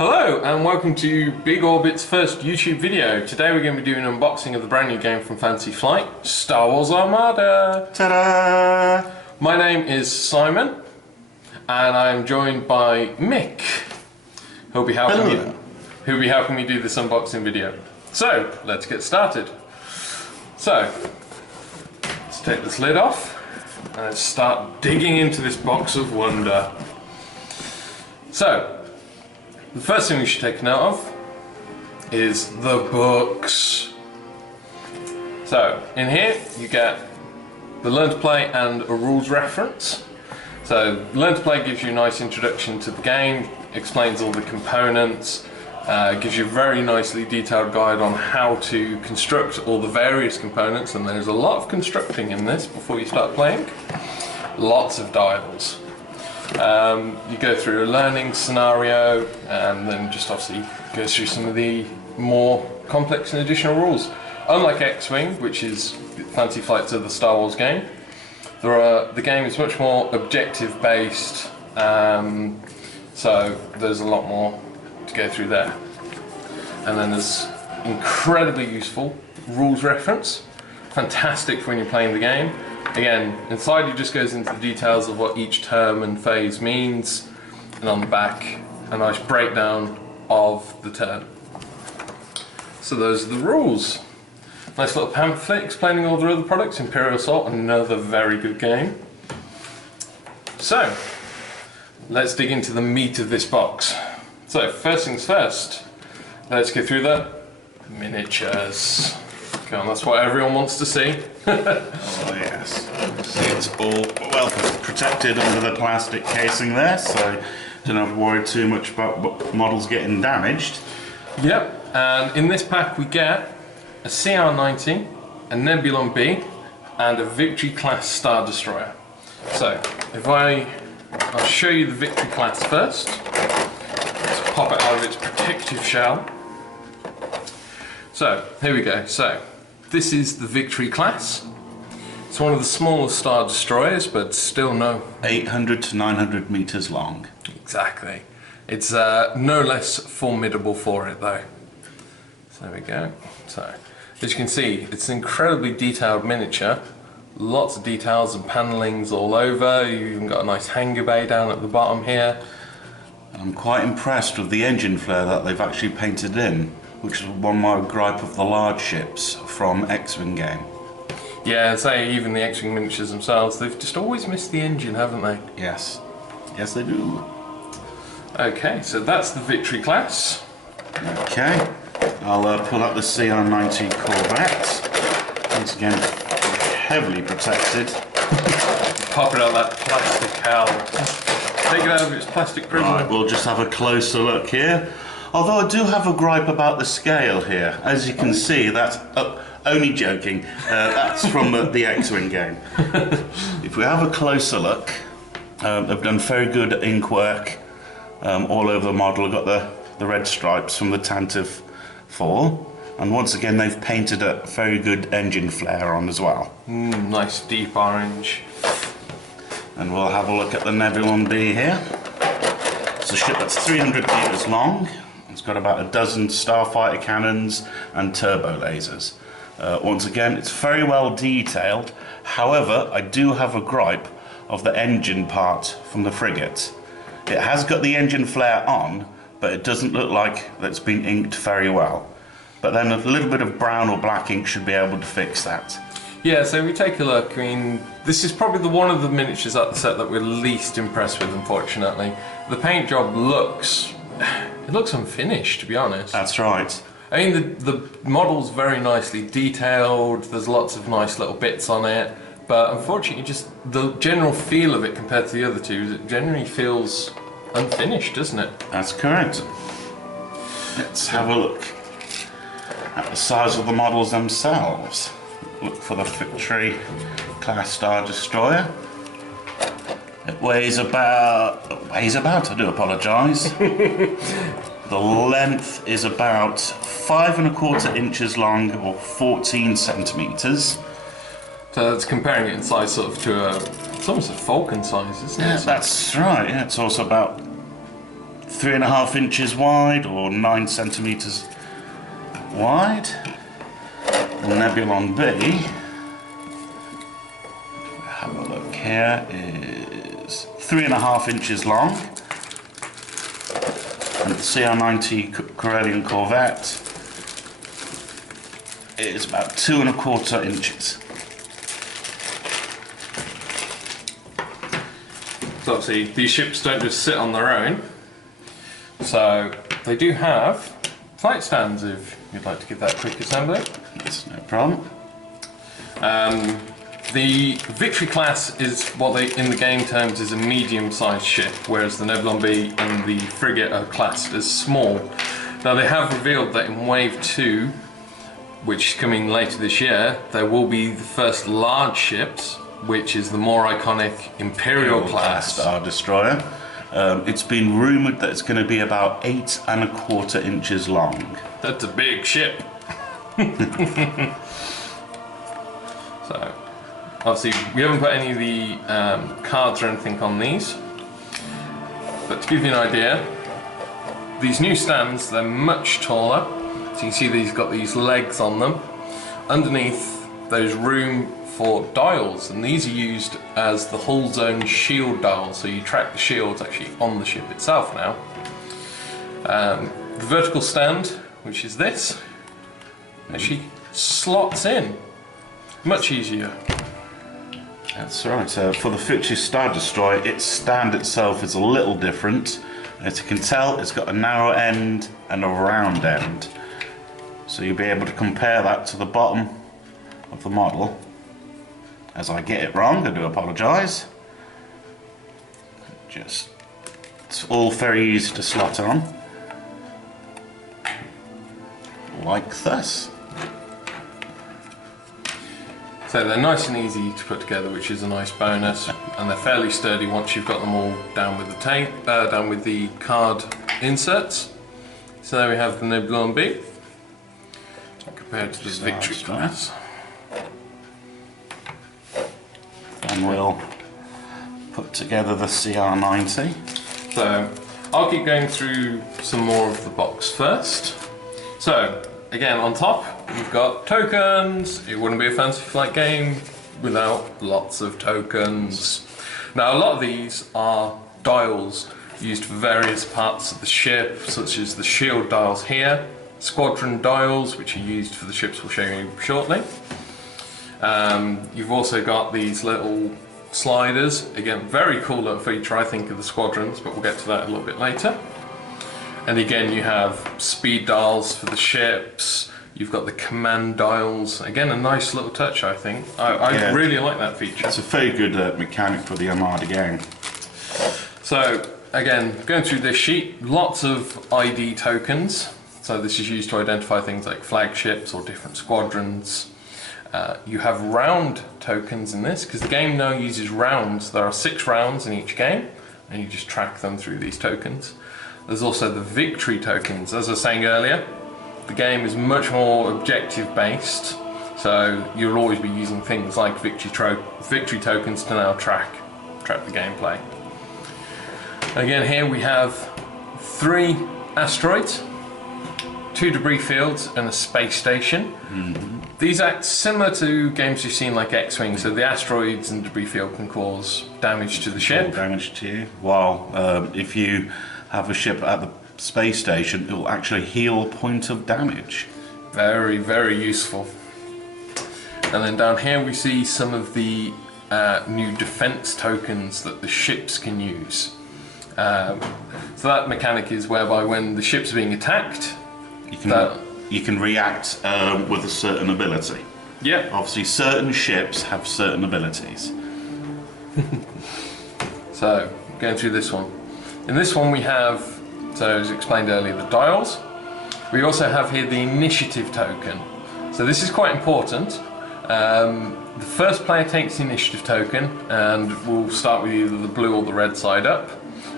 Hello and welcome to Big Orbit's first YouTube video. Today we're going to be doing an unboxing of the brand new game from Fantasy Flight, Star Wars Armada. Ta-da! My name is Simon and I'm joined by Mick, who'll be helping me do this unboxing video. So let's get started. So let's take this lid off and let's start digging into this box of wonder. So the first thing we should take note of is the books. So in here you get the Learn to Play and a rules reference. So Learn to Play gives you a nice introduction to the game, explains all the components, gives you a very nicely detailed guide on how to construct all the various components, and there's a lot of constructing in this before you start playing. Lots of dials. You go through a learning scenario and then just obviously go through some of the more complex and additional rules. Unlike X-Wing, which is Fantasy Flight's other Star Wars game, the game is much more objective based, so there's a lot more to go through there. And then there's incredibly useful rules reference, fantastic for when you're playing the game. Again, inside it just goes into the details of what each term and phase means, and on the back a nice breakdown of the term. So those are the rules. Nice little pamphlet explaining all the other products. Imperial Assault, another very good game. So let's dig into the meat of this box. So first things first, let's go through the miniatures. Come on, that's what everyone wants to see. Oh yes. See, it's all well protected under the plastic casing there, so don't have to worry too much about models getting damaged. Yep, and in this pack we get a CR-90, a Nebulon B, and a Victory class Star Destroyer. So I'll show you the Victory class first. Let's pop it out of its protective shell. So here we go. So this is the Victory class. It's one of the smallest Star Destroyers, but still no. 800 to 900 meters long. Exactly. It's no less formidable for it though. So there we go. So as you can see, it's an incredibly detailed miniature. Lots of details and panellings all over. You've even got a nice hangar bay down at the bottom here. I'm quite impressed with the engine flare that they've actually painted in, which is one of my gripe of the large ships from X-Wing game. Yeah, say even the X-Wing miniatures themselves, they've just always missed the engine, haven't they? Yes. Yes, they do. Okay, so that's the Victory class. Okay. I'll pull out the CR-90 Corvette. Once again, heavily protected. Pop it out of that plastic hell. Take it out of its plastic prison. Right, we'll just have a closer look here. Although I do have a gripe about the scale here. As you can see, that's... only joking. That's from the X-Wing game. If we have a closer look, they've done very good ink work all over the model. I've got the red stripes from the Tantive 4. And once again, they've painted a very good engine flare on as well. Nice deep orange. And we'll have a look at the Nebulon B here. It's a ship that's 300 meters long. It's got about a dozen starfighter cannons and turbo lasers. Once again, it's very well detailed. However, I do have a gripe of the engine part from the frigate. It has got the engine flare on, but it doesn't look like it's been inked very well. But then a little bit of brown or black ink should be able to fix that. Yeah, so we take a look. I mean, this is probably one of the miniatures at the set that we're least impressed with, unfortunately. The paint job looks unfinished, to be honest. That's right. I mean, the model's very nicely detailed, there's lots of nice little bits on it, but unfortunately just the general feel of it compared to the other two, it generally feels unfinished, doesn't it? That's correct. Let's have a look at the size of the models themselves. Look for the Victory class Star Destroyer. It weighs about, I do apologise. The length is about 5¼ inches long, or 14 centimeters. So that's comparing it in size sort of to it's almost a Falcon size, isn't it? Yeah, that's right. Yeah, it's also about 3.5 inches wide or 9 centimeters wide. The Nebulon B, have a look here, is 3.5 inches long. And the CR90 Corellian Corvette is about 2.25 inches. So obviously these ships don't just sit on their own, so they do have flight stands if you'd like to give that a quick assembly. That's no problem. The Victory class is what they, in the game terms, is a medium-sized ship, whereas the Nebulon B and the frigate are classed as small. Now they have revealed that in Wave 2, which is coming later this year, there will be the first large ships, which is the more iconic Imperial class Star Destroyer. It's been rumoured that it's going to be about 8.25 inches long. That's a big ship. So, obviously, we haven't put any of the cards or anything on these, but to give you an idea, these new stands, they're much taller. So you can see these got these legs on them. Underneath, there's room for dials, and these are used as the hull zone shield dials, so you track the shields actually on the ship itself now. The vertical stand, which is this, actually slots in much easier. That's right. For the Victory Star Destroyer, its stand itself is a little different. As you can tell, it's got a narrow end and a round end. So you'll be able to compare that to the bottom of the model. As I get it wrong, I do apologise. It's all very easy to slot on. Like this. So they're nice and easy to put together, which is a nice bonus, and they're fairly sturdy once you've got them all down with the tape, down with the card inserts. So there we have the Nebulon B compared to the Victory class. And we'll put together the CR90. So I'll keep going through some more of the box first. So again, on top you've got tokens. It wouldn't be a Fantasy Flight game without lots of tokens. Now a lot of these are dials used for various parts of the ship, such as the shield dials here, squadron dials, which are used for the ships we'll show you shortly. You've also got these little sliders, again very cool little feature I think of the squadrons, but we'll get to that a little bit later. And again you have speed dials for the ships, you've got the command dials, again a nice little touch I think. I really like that feature. It's a very good mechanic for the Armada game. So again, going through this sheet, lots of ID tokens. So this is used to identify things like flagships or different squadrons. You have round tokens in this, because the game now uses rounds. There are 6 rounds in each game, and you just track them through these tokens. There's also the victory tokens. As I was saying earlier, the game is much more objective based, so you'll always be using things like victory tokens to now track the gameplay. Again, here we have 3 asteroids, 2 debris fields, and a space station. These act similar to games you've seen like X-Wing, so the asteroids and debris field can cause damage to the ship. Damage to you. While if you have a ship at the space station, it will actually heal a point of damage. Very, very useful. And then down here we see some of the new defense tokens that the ships can use. So that mechanic is whereby when the ship's being attacked, you can react with a certain ability. Yeah. Obviously, certain ships have certain abilities. So, going through this one. In this one we have, so as explained earlier, the dials. We also have here the initiative token. So this is quite important. The first player takes the initiative token, and we'll start with either the blue or the red side up.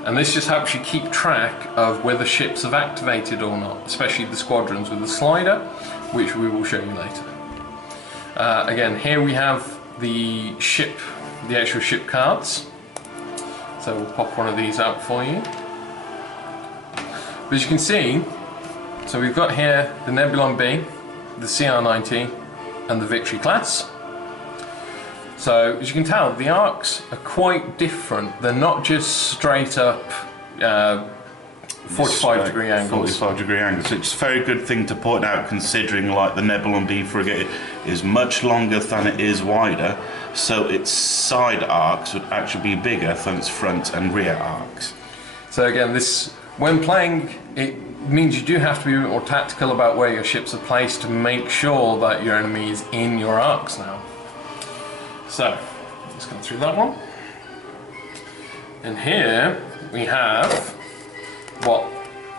And this just helps you keep track of whether ships have activated or not, especially the squadrons with the slider, which we will show you later. Again, here we have the ship, the actual ship cards. So we'll pop one of these out for you. But as you can see, so we've got here the Nebulon B, the CR-90 and the Victory class. So as you can tell, the arcs are quite different. They're not just straight up 45-degree angles. 45-degree angles. It's a very good thing to point out, considering like the Nebulon B frigate is much longer than it is wider, so its side arcs would actually be bigger than its front and rear arcs. So again, this, when playing, it means you do have to be a bit more tactical about where your ships are placed to make sure that your enemy is in your arcs now. So, let's go through that one. And here we have what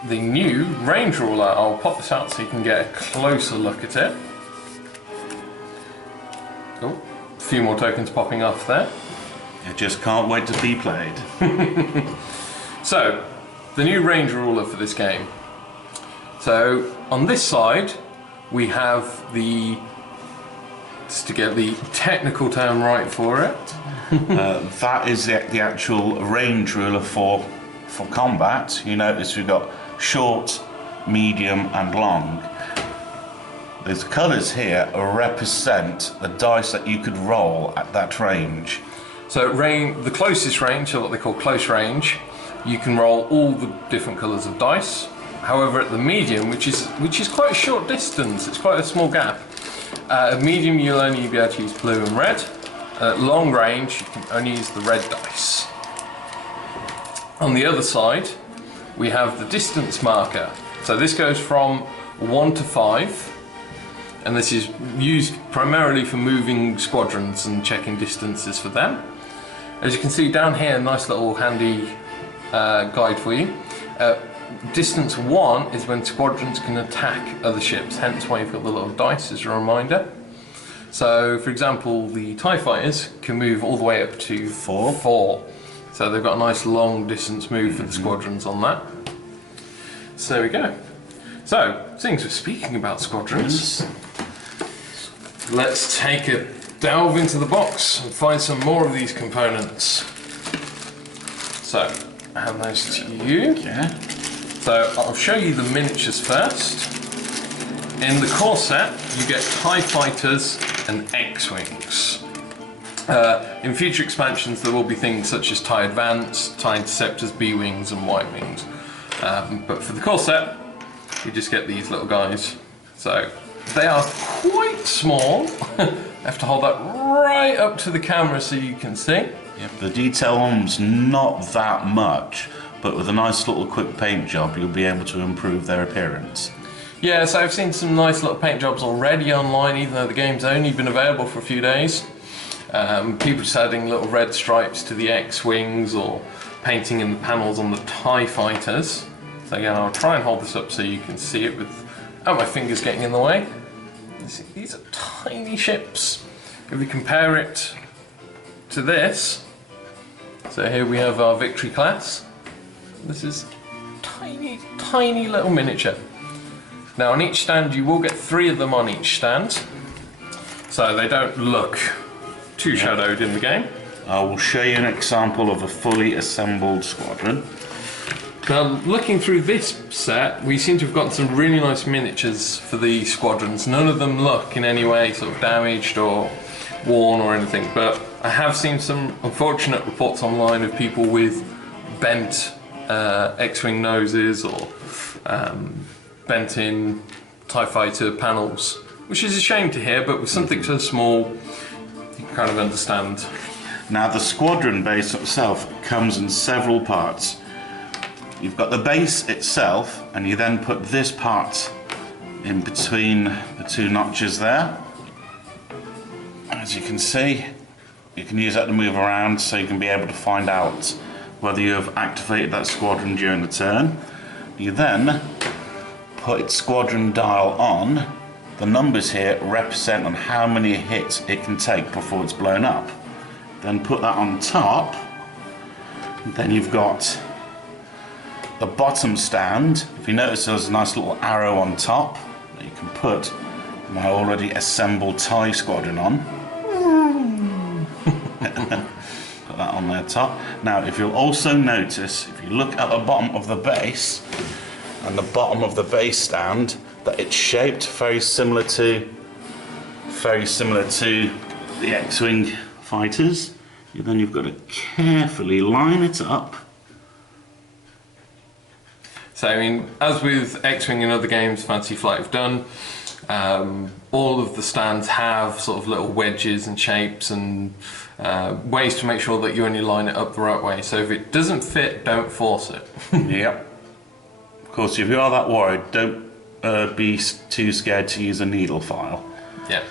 the new range ruler. I'll pop this out so you can get a closer look at it. Oh, a few more tokens popping off there. I just can't wait to be played. So, the new range ruler for this game. So, on this side, we have the, just to get the technical term right for it. That is the actual range ruler for combat. You notice we've got short, medium and long. These colours here represent the dice that you could roll at that range. So the closest range, so what they call close range, you can roll all the different colours of dice. However, at the medium, which is quite a short distance, it's quite a small gap. At medium, you'll only be able to use blue and red. At long range, you can only use the red dice. On the other side, we have the distance marker. So this goes from 1 to 5, and this is used primarily for moving squadrons and checking distances for them. As you can see down here, a nice little handy guide for you. Distance 1 is when squadrons can attack other ships, hence why you've got the little dice as a reminder. So, for example, the TIE fighters can move all the way up to 4. So they've got a nice long distance move for the squadrons on that. So there we go. So, seeing as we're speaking about squadrons, let's take a delve into the box and find some more of these components. So, hand those to you. Yeah. So I'll show you the miniatures first. In the core set, you get TIE fighters and X-Wings. In future expansions, there will be things such as TIE Advance, TIE Interceptors, B-Wings and Y-Wings. But for the core set, you just get these little guys. So they are quite small. I have to hold that right up to the camera so you can see. Yep. The detail on them's not that much, but with a nice little quick paint job, you'll be able to improve their appearance. Yeah, so I've seen some nice little paint jobs already online, even though the game's only been available for a few days. People just adding little red stripes to the X-Wings or painting in the panels on the TIE fighters. So again, I'll try and hold this up so you can see it without my fingers getting in the way. These are tiny ships. If we compare it to this, so here we have our Victory class. This is tiny, tiny little miniature. Now on each stand you will get 3 of them on each stand, so they don't look too shadowed in the game. I will show you an example of a fully assembled squadron. Now looking through this set, we seem to have gotten some really nice miniatures for the squadrons. None of them look in any way sort of damaged or worn or anything, but I have seen some unfortunate reports online of people with bent X-Wing noses or bent in TIE Fighter panels, which is a shame to hear, but with something so small you can kind of understand. Now the Squadron Base itself comes in several parts. You've got the base itself, and you then put this part in between the 2 notches there. As you can see, you can use that to move around so you can be able to find out whether you have activated that squadron during the turn. You then put its squadron dial on. The numbers here represent on how many hits it can take before it's blown up. Then put that on top. Then you've got the bottom stand. If you notice, there's a nice little arrow on top that you can put my already assembled TIE squadron on. Put that on their top. Now, if you'll also notice, if you look at the bottom of the base, and the bottom of the base stand, that it's shaped very similar to the X-Wing fighters. Then you've got to carefully line it up. So I mean, as with X-Wing and other games Fantasy Flight have done, all of the stands have sort of little wedges and shapes and ways to make sure that you only line it up the right way. So if it doesn't fit, don't force it. Yep. Of course, if you are that worried, don't be too scared to use a needle file. Yeah.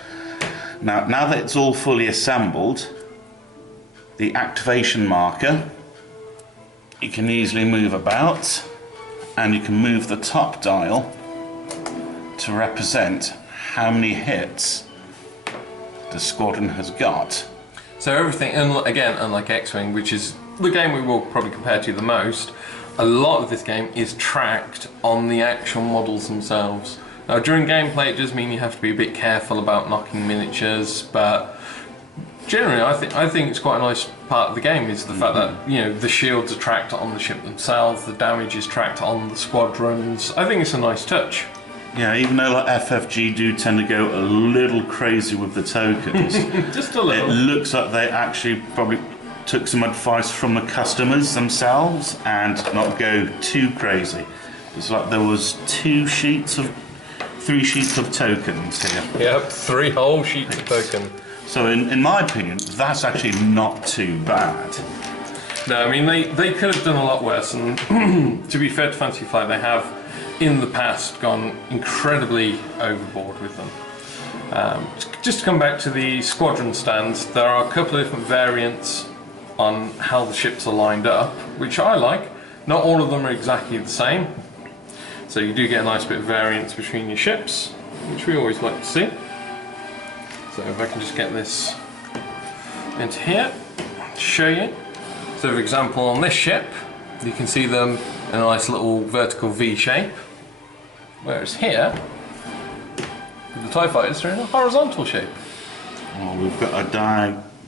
Now that it's all fully assembled, the activation marker, you can easily move about, and you can move the top dial to represent how many hits the squadron has got. So everything, again, unlike X-Wing, which is the game we will probably compare to the most, a lot of this game is tracked on the actual models themselves. Now during gameplay it does mean you have to be a bit careful about knocking miniatures, but generally I think it's quite a nice part of the game is the fact that, you know, the shields are tracked on the ship themselves, the damage is tracked on the squadrons. I think it's a nice touch. Yeah, even though like FFG do tend to go a little crazy with the tokens, just a little. It looks like they actually probably took some advice from the customers themselves and not go too crazy. It's like there was 3 sheets of tokens here. Yep, 3 whole sheets of token. So in my opinion, that's actually not too bad. No, I mean they could have done a lot worse, and to be fair to Fantasy Flight, they have in the past gone incredibly overboard with them. Just to come back to the squadron stands, there are a couple of different variants on how the ships are lined up, which I like. Not all of them are exactly the same, so you do get a nice bit of variance between your ships, which we always like to see. So if I can just get this into here, show you. So for example, on this ship, you can see them in a nice little vertical V shape, whereas here, the TIE fighters are in a horizontal shape. Well, we've got a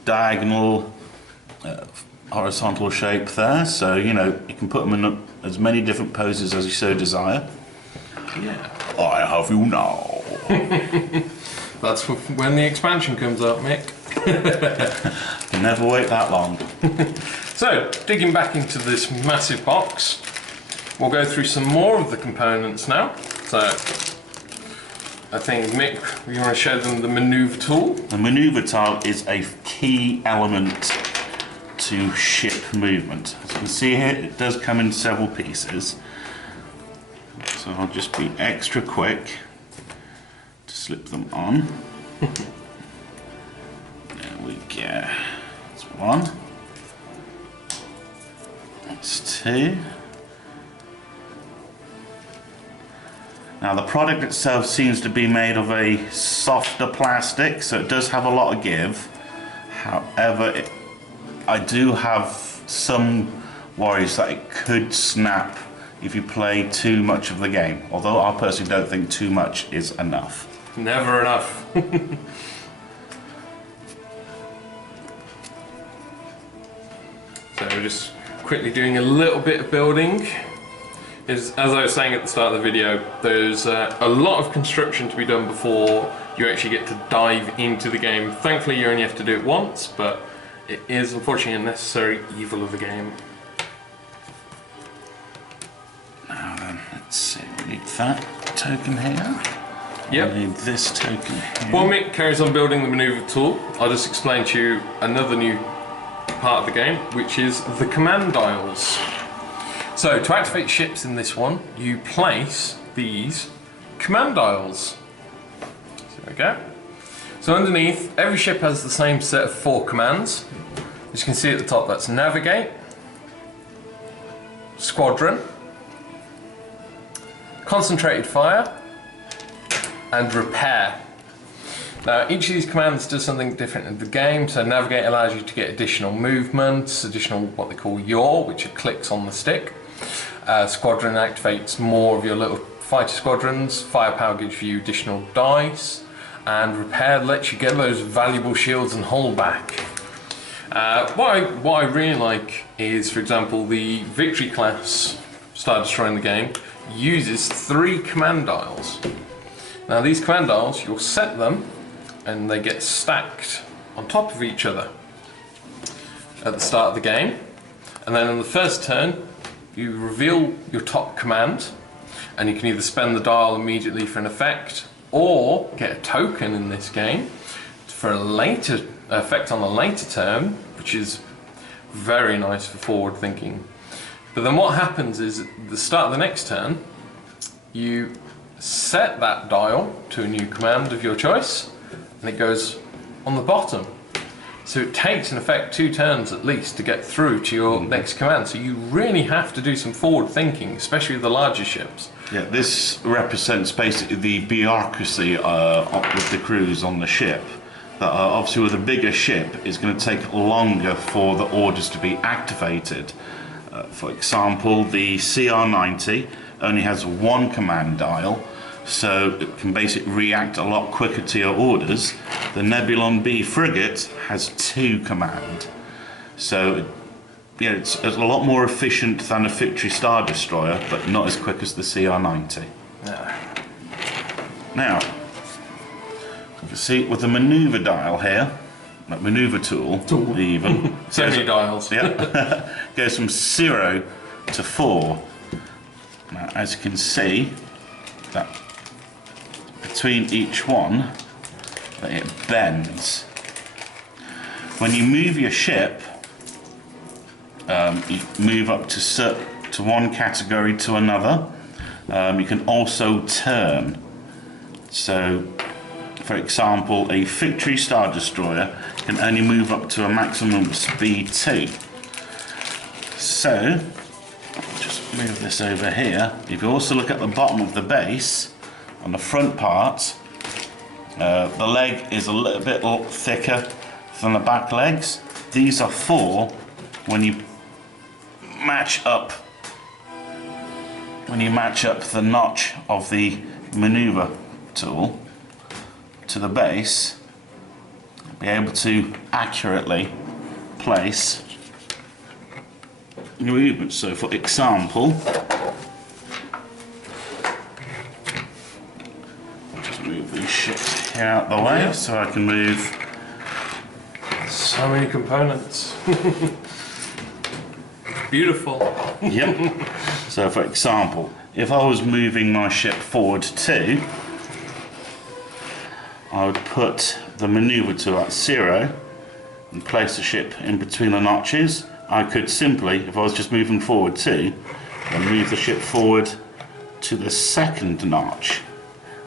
diagonal horizontal shape there, so you know you can put them in as many different poses as you so desire. Yeah. I have you now. That's when the expansion comes up, Mick. Never wait that long. So, digging back into this massive box, we'll go through some more of the components now. So, I think, Mick, you want to show them the maneuver tool? The maneuver tile is a key element to ship movement. As you can see here, it does come in several pieces. So I'll just be extra quick to slip them on. There we go. That's one. That's two. Now the product itself seems to be made of a softer plastic, so it does have a lot of give. However, I do have some worries that it could snap if you play too much of the game, although I personally don't think too much is enough. Never enough. So we're just quickly doing a little bit of building. As I was saying at the start of the video, there's a lot of construction to be done before you actually get to dive into the game. Thankfully you only have to do it once, but it is unfortunately a necessary evil of the game. Now then, let's see, we need that token here. Yep. We need this token here. While Mick carries on building the maneuver tool, I'll just explain to you another new part of the game, which is the command dials. So to activate ships in this one, you place these command dials. So there we go. So underneath, every ship has the same set of 4 commands. As you can see at the top, that's navigate, squadron, concentrated fire, and repair. Now each of these commands does something different in the game. So navigate allows you to get additional movements, additional what they call yaw, which are clicks on the stick. Squadron activates more of your little fighter squadrons. Firepower gives you additional dice, and repair lets you get those valuable shields and hull back. What I really like is, for example, the Victory class Star Destroyer in the game uses 3 command dials. Now these command dials, you'll set them and they get stacked on top of each other at the start of the game, and then on the first turn you reveal your top command, and you can either spend the dial immediately for an effect or get a token in this game for a later effect on a later turn, which is very nice for forward thinking. But then what happens is at the start of the next turn you set that dial to a new command of your choice and it goes on the bottom. So it takes in effect 2 turns at least to get through to your next command. So you really have to do some forward thinking, especially with the larger ships. Yeah, this represents basically the bureaucracy with the crews on the ship. Obviously with a bigger ship, it's going to take longer for the orders to be activated. For example, the CR-90 only has 1 command dial, so it can basically react a lot quicker to your orders. The Nebulon B frigate has 2 command, so yeah, it's a lot more efficient than a Victory Star Destroyer, but not as quick as the CR-90. No. Now, you can see with the maneuver dial here, that maneuver tool even. So many dials. Yeah, goes from 0 to 4. Now, as you can see, that between each one, that it bends. When you move your ship, you move up to one category to another. You can also turn. So, for example, a Victory Star Destroyer can only move up to a maximum speed 2. So, just move this over here. If you also look at the bottom of the base, on the front part, the leg is a little bit thicker than the back legs. These are for when you match up the notch of the maneuver tool to the base, be able to accurately place your movements. So for example, just move these ships here out the way so I can move. So many components. Beautiful. Yep. So for example, if I was moving my ship forward 2, I would put the maneuver tool at 0 and place the ship in between the notches. I could simply, if I was just moving forward 2, then move the ship forward to the 2nd notch.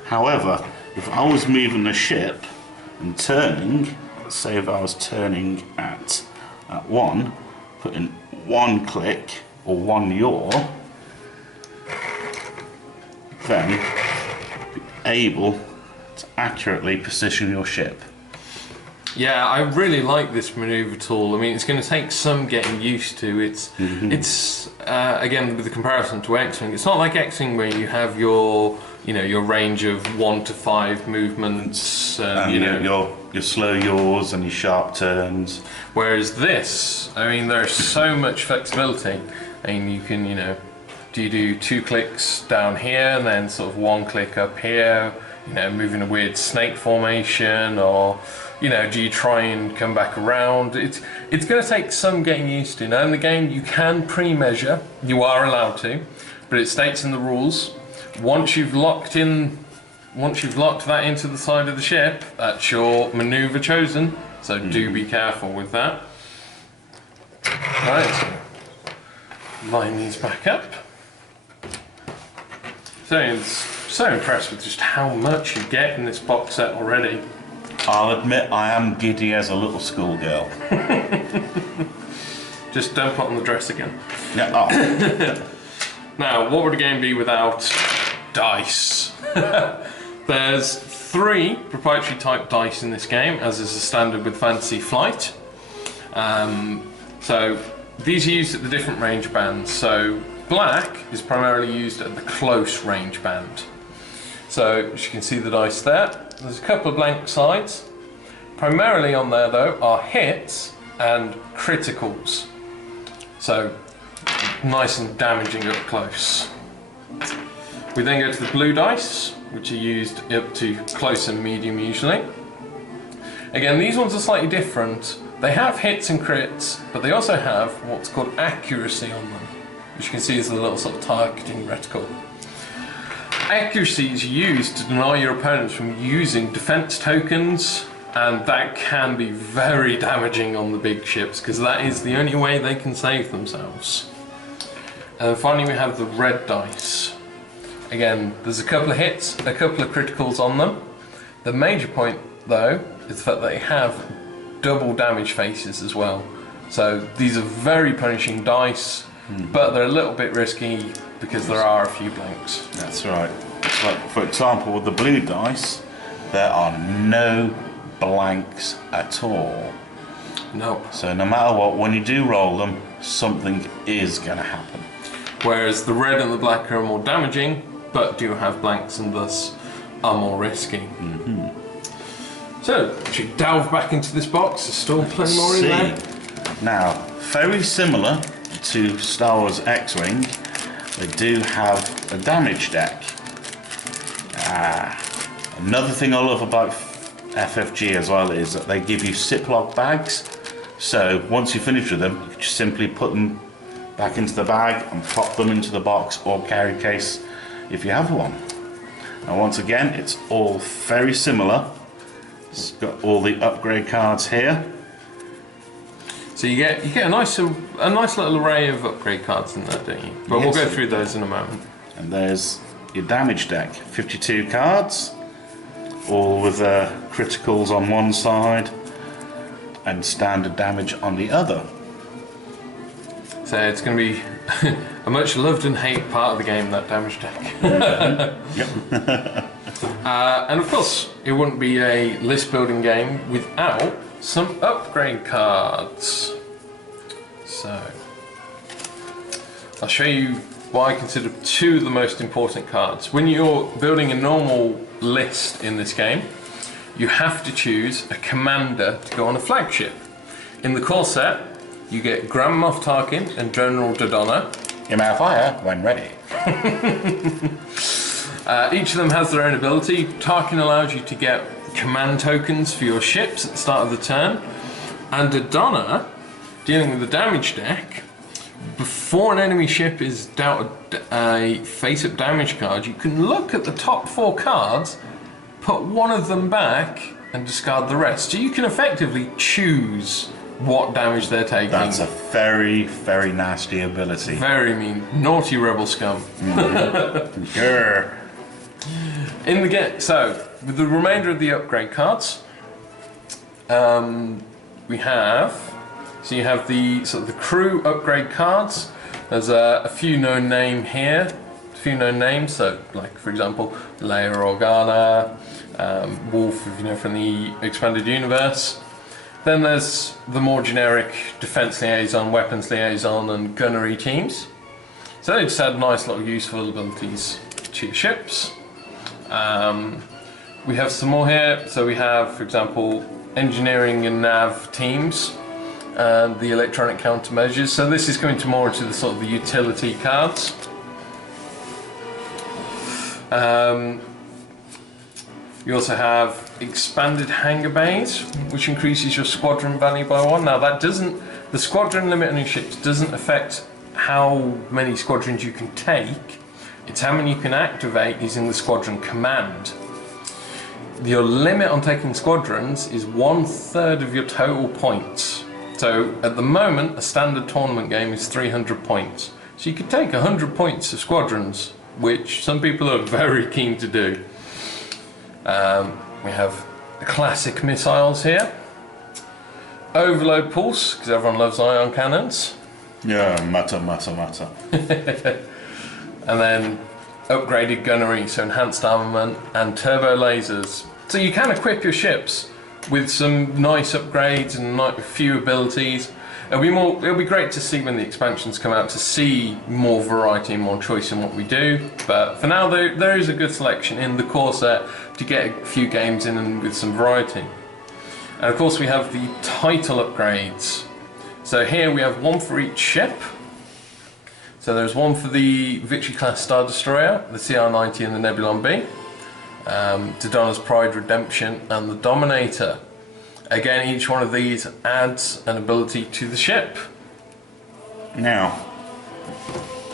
However, if I was moving the ship and turning, let's say if I was turning at 1, put in 1 click or 1 yaw, then be able to accurately position your ship. Yeah, I really like this maneuver tool. I mean, it's going to take some getting used to. It's again, with the comparison to X-Wing, it's not like X-Wing where you have your, your range of 1 to 5 movements, and your slow yaws and your sharp turns. Whereas this, I mean, there's so much flexibility. I mean, you can, do you do 2 clicks down here and then sort of 1 click up here, moving a weird snake formation, or do you try and come back around? It's going to take some getting used to. Now in the game you can pre-measure, you are allowed to, but it states in the rules, once you've locked that into the side of the ship, that's your maneuver chosen, so do be careful with that. Right, line these back up. So impressed with just how much you get in this box set already. I'll admit I am giddy as a little schoolgirl. Just don't put on the dress again. Yeah. Oh. Now, what would a game be without dice? There's 3 proprietary type dice in this game, as is the standard with Fantasy Flight. So these are used at the different range bands. So black is primarily used at the close range band. So as you can see the dice there, there's a couple of blank sides. Primarily on there though are hits and criticals. So nice and damaging up close. We then go to the blue dice, which are used up to close and medium usually. Again, these ones are slightly different. They have hits and crits, but they also have what's called accuracy on them, which you can see is the little sort of targeting reticle. Accuracy is used to deny your opponents from using defense tokens, and that can be very damaging on the big ships because that is the only way they can save themselves. And then finally we have the red dice. Again, there's a couple of hits, a couple of criticals on them. The major point though is the fact that they have double damage faces as well. So these are very punishing dice, but they're a little bit risky because there are a few blanks. That's right. Like, for example, with the blue dice, there are no blanks at all. No. So no matter what, when you do roll them, something is going to happen. Whereas the red and the black are more damaging, but do have blanks and thus are more risky. So, should we delve back into this box? There's still plenty more in there. Now, very similar to Star Wars X-Wing, they do have a damage deck. Another thing I love about FFG as well is that they give you Ziploc bags. So once you finish with them, you can just simply put them back into the bag and pop them into the box or carry case if you have one. And once again, it's all very similar. It's got all the upgrade cards here. So you get a nice little array of upgrade cards in there, don't you? But we'll go through those in a moment. And there's your damage deck, 52 cards, all with criticals on one side and standard damage on the other. So it's going to be a much loved and hated part of the game, that damage deck. Yep. And of course, it wouldn't be a list building game without some upgrade cards. So, I'll show you what I consider two of the most important cards. When you're building a normal list in this game, you have to choose a commander to go on a flagship. In the core set, you get Grand Moff Tarkin and General Dodonna. You may fire when ready. Each of them has their own ability. Tarkin allows you to get command tokens for your ships at the start of the turn. And Dodonna, dealing with the damage deck, before an enemy ship is dealt a face-up damage card, you can look at the top 4 cards, put one of them back, and discard the rest. So you can effectively choose what damage they're taking. That's a very, very nasty ability. Very mean. Naughty rebel scum. Grr. In the game, so with the remainder of the upgrade cards, we have. So you have the sort of the crew upgrade cards. There's a few known names here, So like for example, Leia Organa, Wolf, if you know from the expanded universe. Then there's the more generic defense liaison, weapons liaison, and gunnery teams. So they just add nice little useful abilities to your ships. We have some more here. So we have, for example, engineering and nav teams, and the electronic countermeasures. So this is going to more into the sort of the utility cards. You also have expanded hangar bays, which increases your squadron value by 1. Now that doesn't, the squadron limit on your ships doesn't affect how many squadrons you can take. It's how many you can activate using the squadron command. Your limit on taking squadrons is 1/3 of your total points. So at the moment, a standard tournament game is 300 points. So you could take 100 points of squadrons, which some people are very keen to do. We have the classic missiles here. Overload pulse, because everyone loves ion cannons. Yeah, matter. And then upgraded gunnery, so enhanced armament and turbo lasers. So you can equip your ships with some nice upgrades and a few abilities. It'll be great to see when the expansions come out to see more variety and more choice in what we do. But for now, there is a good selection in the core set to get a few games in and with some variety. And of course, we have the title upgrades. So here we have one for each ship. So So there's one for the Victory class Star Destroyer, the CR-90 and the Nebulon B, Dodonna's Pride Redemption and the Dominator. Again, each one of these adds an ability to the ship. Now,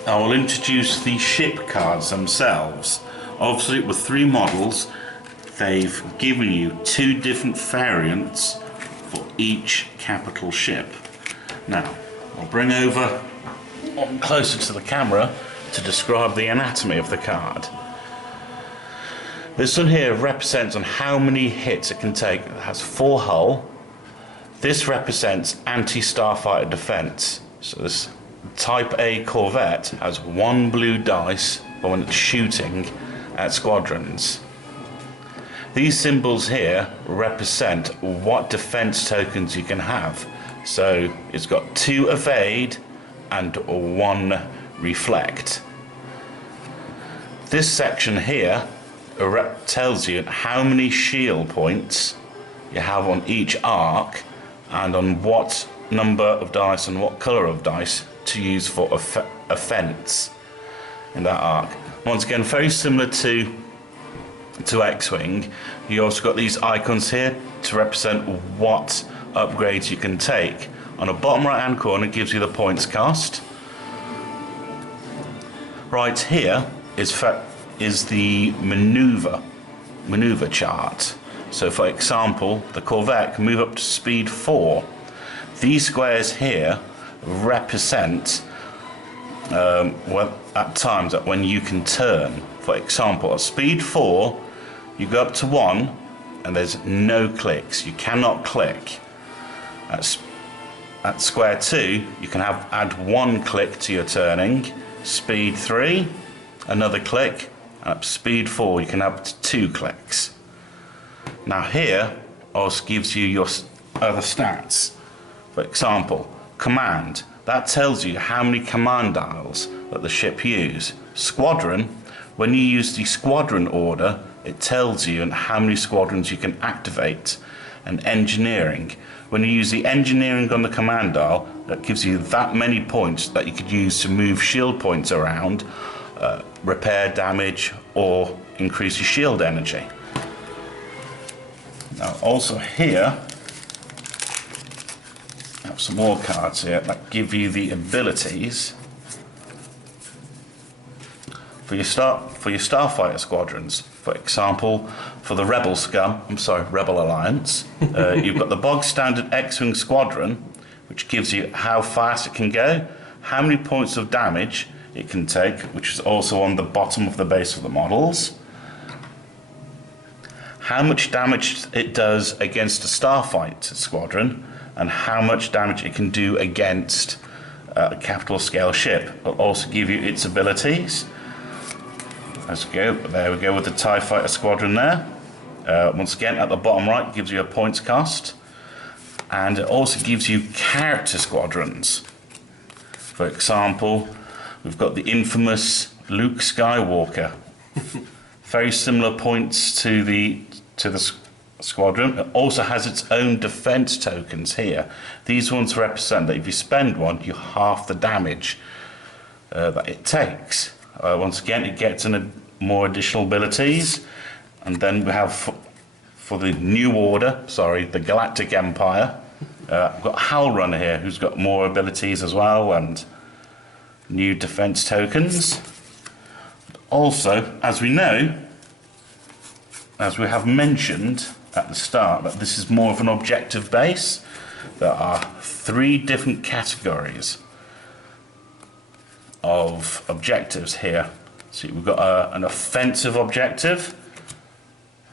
I will introduce the ship cards themselves. Obviously, with 3 models, they've given you 2 different variants for each capital ship. Now, I'll bring over on closer to the camera to describe the anatomy of the card. This one here represents on how many hits it can take. It has 4 hull. This represents anti-starfighter defense. So this Type A Corvette has 1 blue dice for when it's shooting at squadrons. These symbols here represent what defense tokens you can have. So it's got 2 evade and 1 reflect. This section here tells you how many shield points you have on each arc and on what number of dice and what colour of dice to use for offence in that arc. Once again, very similar to X-Wing, you also got these icons here to represent what upgrades you can take. On the bottom right hand corner gives you the points cost. Right here is the maneuver chart. So for example, the Corvette can move up to speed 4. These squares here represent well, at times that when you can turn. For example, at speed 4 you go up to 1 and there's no clicks. You cannot click. At square 2 you can add 1 click to your turning. Speed 3 another click. At speed 4 you can have 2 clicks. Now here also gives you your other stats. For example, command, that tells you how many command dials that the ship use. Squadron, when you use the squadron order, it tells you how many squadrons you can activate. And engineering, when you use the engineering on the command dial, that gives you that many points that you could use to move shield points around, repair damage, or increase your shield energy. Now also here, I have some more cards here that give you the abilities for your starfighter squadrons. For example, for the Rebel Alliance, you've got the bog standard X-Wing squadron, which gives you how fast it can go, how many points of damage it can take, which is also on the bottom of the base of the models, how much damage it does against a starfighter squadron, and how much damage it can do against a capital scale ship. It'll also give you its abilities. There we go with the TIE Fighter Squadron there. Once again, at the bottom right, gives you a points cost. And it also gives you character squadrons. For example, we've got the infamous Luke Skywalker. Very similar points to the squadron. It also has its own defense tokens here. These ones represent that if you spend 1, you half the damage that it takes. Once again, it gets in more additional abilities. And then we have for the New Order, the Galactic Empire, we've got Howl Runner here, who's got more abilities as well, and new defense tokens. Also, as we know, as we have mentioned at the start, that this is more of an objective base. There are 3 different categories of objectives here. So we've got an offensive objective,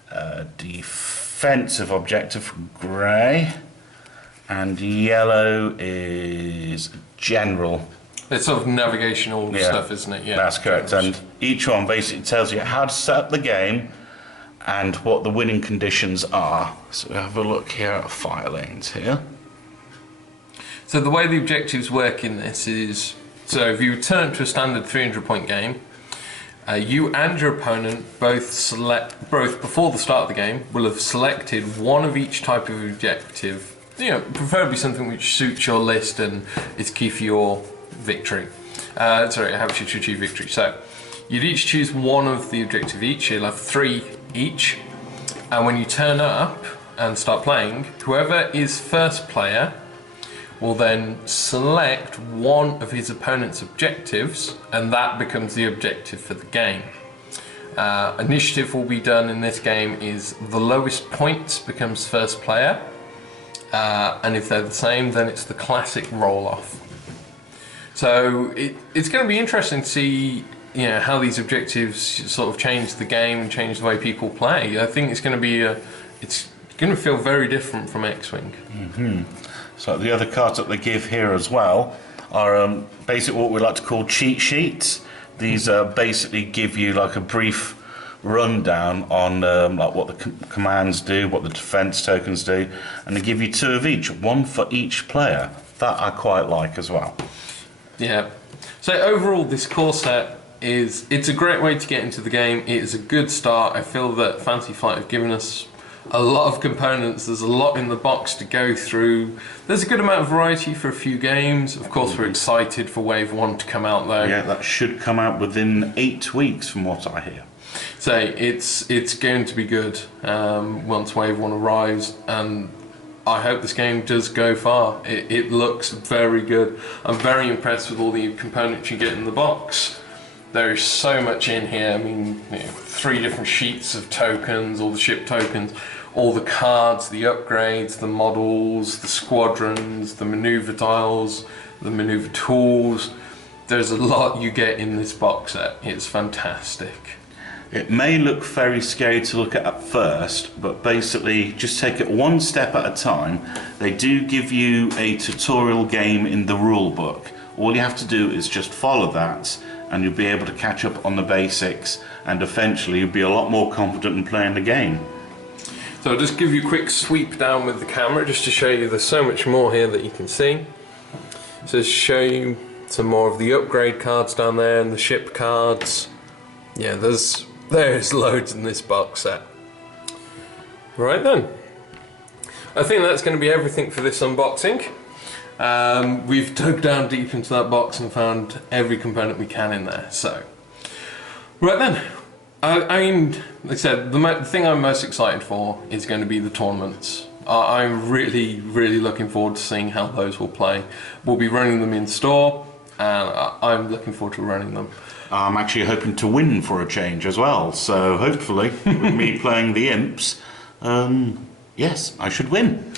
a defensive objective, grey, and yellow is general. It's sort of navigational stuff, isn't it? Yeah, that's correct. And each one basically tells you how to set up the game and what the winning conditions are. So we have a look here at fire lanes here. So the way the objectives work in this is, so if you return to a standard 300-point game, you and your opponent both before the start of the game will have selected one of each type of objective, preferably something which suits your list and is key for your victory. Sorry, helps you to achieve victory. So, you'd each choose one of the objective each. You'll have 3 each. And when you turn up and start playing, whoever is first player will then select one of his opponent's objectives, and that becomes the objective for the game. Initiative will be done in this game is the lowest points becomes first player, and if they're the same, then it's the classic roll-off. So it's going to be interesting to see, you know, how these objectives sort of change the game and change the way people play. I think it's going to be it's going to feel very different from X-Wing. Mm-hmm. So the other cards that they give here as well are basically what we like to call cheat sheets. These basically give you like a brief rundown on like what the commands do, what the defense tokens do, and they give you 2 of each, 1 for each player. That I quite like as well. Yeah. So overall, this core set it's a great way to get into the game. It is a good start. I feel that Fantasy Flight have given us a lot of components. There's a lot in the box to go through. There's a good amount of variety for a few games. Of course, we're excited for Wave 1 to come out though. Yeah, that should come out within 8 weeks from what I hear. So it's going to be good once Wave 1 arrives, and I hope this game does go far. It looks very good. I'm very impressed with all the components you get in the box. There is so much in here. I mean, you know, 3 different sheets of tokens, all the ship tokens, all the cards, the upgrades, the models, the squadrons, the maneuver tiles, the maneuver tools. There's a lot you get in this box set. It's fantastic. It may look very scary to look at first, but basically just take it 1 step at a time. They do give you a tutorial game in the rule book. All you have to do is just follow that, and you'll be able to catch up on the basics, and eventually you'll be a lot more confident in playing the game. So I'll just give you a quick sweep down with the camera just to show you there's so much more here that you can see. So to show you some more of the upgrade cards down there and the ship cards. Yeah, there's loads in this box set. Right then, I think that's going to be everything for this unboxing. We've dug down deep into that box and found every component we can in there. So, right then, I mean, like I said, the thing I'm most excited for is going to be the tournaments. I'm really looking forward to seeing how those will play. We'll be running them in store, and I'm looking forward to running them. I'm actually hoping to win for a change as well, so hopefully, with me playing the imps, yes, I should win.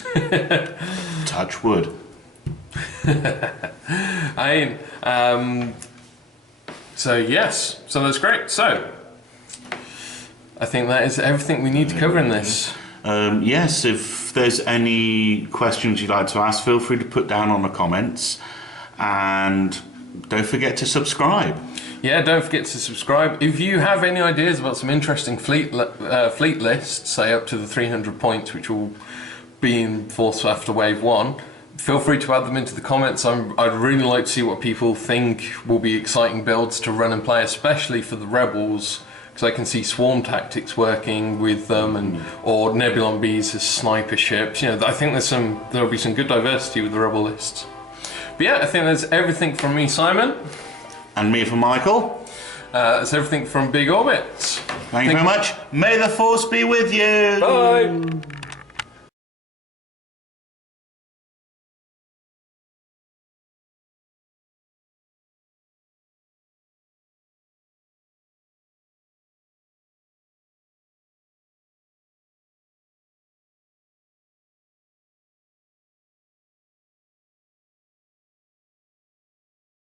Touch wood. So yes, so that's great. So I think that is everything we need to cover in this. Yes, if there's any questions you'd like to ask, feel free to put down on the comments, and don't forget to subscribe. Yeah, don't forget to subscribe. If you have any ideas about some interesting fleet lists, say up to the 300 points, which will be in force after Wave 1, feel free to add them into the comments. I'd really like to see what people think will be exciting builds to run and play, especially for the Rebels, because I can see swarm tactics working with them, or Nebulon Bs as sniper ships. You know, I think there'll be some good diversity with the Rebel lists. But yeah, I think that's everything from me, Simon. And me from Michael. That's everything from Big Orbit. Thank you very much. May the Force be with you. Bye.